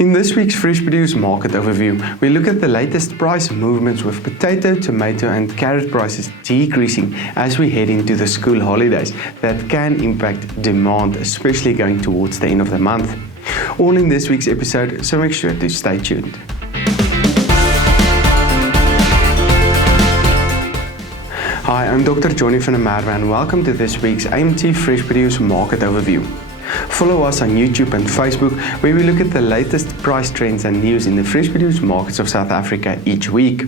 In this week's Fresh Produce Market Overview, we look at the latest price movements with potato, tomato and carrot prices decreasing as we head into the school holidays that can impact demand, especially going towards the end of the month. All in this week's episode, so make sure to stay tuned. Hi, I'm Dr. Johnny van der Merwe and welcome to this week's AMT Fresh Produce Market Overview. Follow us on YouTube and Facebook, where we look at the latest price trends and news in the fresh produce markets of South Africa each week.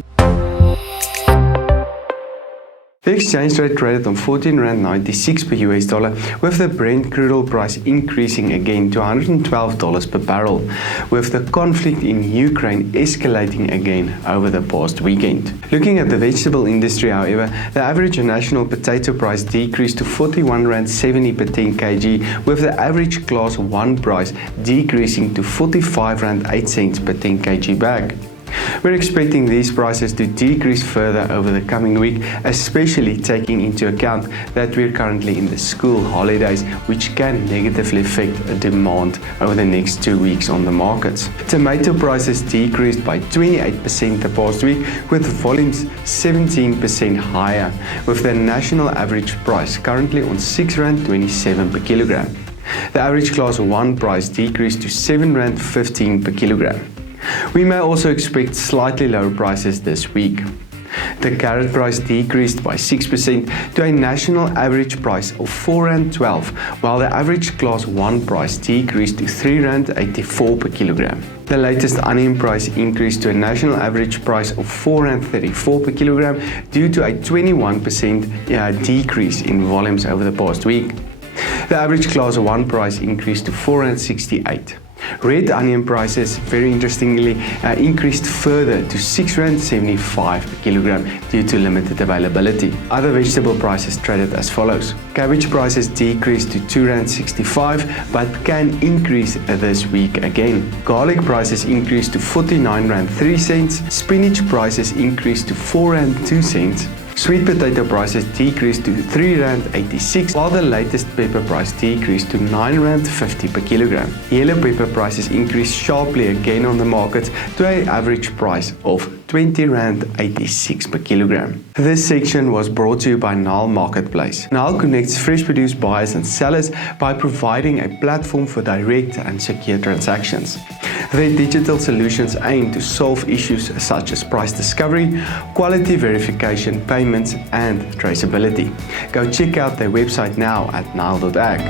The exchange rate traded on R14.96 per US dollar, with the Brent crude oil price increasing again to $112 per barrel, with the conflict in Ukraine escalating again over the past weekend. Looking at the vegetable industry, however, the average national potato price decreased to R41.70 per 10 kg, with the average Class 1 price decreasing to R45.08 per 10 kg bag. We're expecting these prices to decrease further over the coming week, especially taking into account that we're currently in the school holidays, which can negatively affect demand over the next 2 weeks on the markets. Tomato prices decreased by 28% the past week, with volumes 17% higher, with the national average price currently on R6.27 per kilogram. The average Class 1 price decreased to R7.15 per kilogram. We may also expect slightly lower prices this week. The carrot price decreased by 6% to a national average price of R4.12, while the average Class 1 price decreased to R3.84 per kilogram. The latest onion price increased to a national average price of R4.34 per kilogram due to a 21% decrease in volumes over the past week. The average Class 1 price increased to R4.68. Red onion prices, very interestingly, increased further to R6.75 per kilogram due to limited availability. Other vegetable prices traded as follows. Cabbage prices decreased to R2.65 but can increase this week again. Garlic prices increased to R49.03. Spinach prices increased to R4.02. Sweet potato prices decreased to R3.86, while the latest pepper price decreased to R9.50 per kilogram. Yellow pepper prices increased sharply again on the market to an average price of R20.86 per kilogram. This section was brought to you by Nile Marketplace. Nile connects fresh produce buyers and sellers by providing a platform for direct and secure transactions. Their digital solutions aim to solve issues such as price discovery, quality verification, payments, and traceability. Go check out their website now at nile.ag.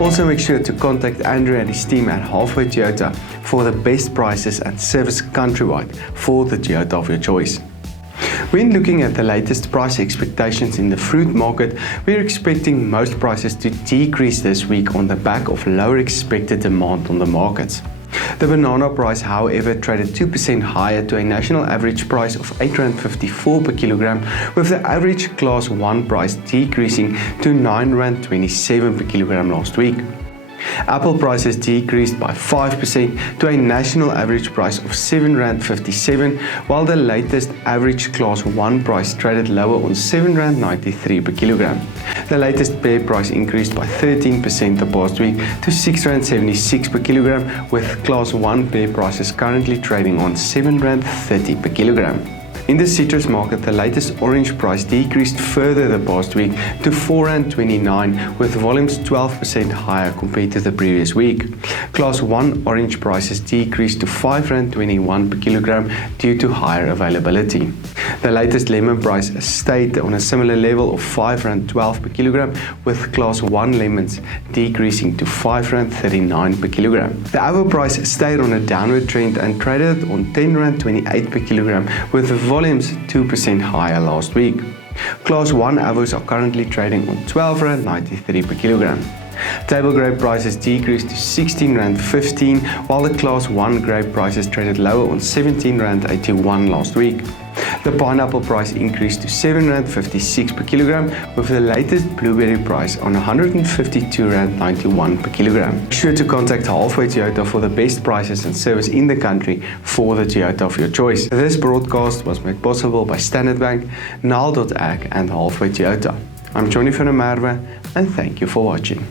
Also make sure to contact Andrew and his team at Halfway Toyota for the best prices and service countrywide for the Toyota of your choice. When looking at the latest price expectations in the fruit market, we're expecting most prices to decrease this week on the back of lower expected demand on the markets. The banana price, however, traded 2% higher to a national average price of R8.54 per kilogram, with the average Class 1 price decreasing to R9.27 per kilogram last week. Apple prices decreased by 5% to a national average price of R7.57, while the latest average Class 1 price traded lower on R7.93 per kilogram. The latest pear price increased by 13% the past week to R6.76 per kilogram, with Class 1 pear prices currently trading on R7.30 per kilogram. In the citrus market, the latest orange price decreased further the past week to R4.29, with volumes 12% higher compared to the previous week. Class 1 orange prices decreased to R5.21 per kilogram due to higher availability. The latest lemon price stayed on a similar level of R5.12 per kilogram, with Class 1 lemons decreasing to R5.39 per kilogram. The avo price stayed on a downward trend and traded on R10.28 per kilogram, with the volumes 2% higher last week. Class 1 avos are currently trading on R12.93 per kilogram. Table grape prices decreased to R16.15, while the Class 1 grape prices traded lower on R17.81 last week. The pineapple price increased to R7.56 per kilogram, with the latest blueberry price on R152.91 per kilogram. Be sure to contact Halfway Toyota for the best prices and service in the country for the Toyota of your choice. This broadcast was made possible by Standard Bank, Nile.ag and Halfway Toyota. I'm Johnny van der Merwe and thank you for watching.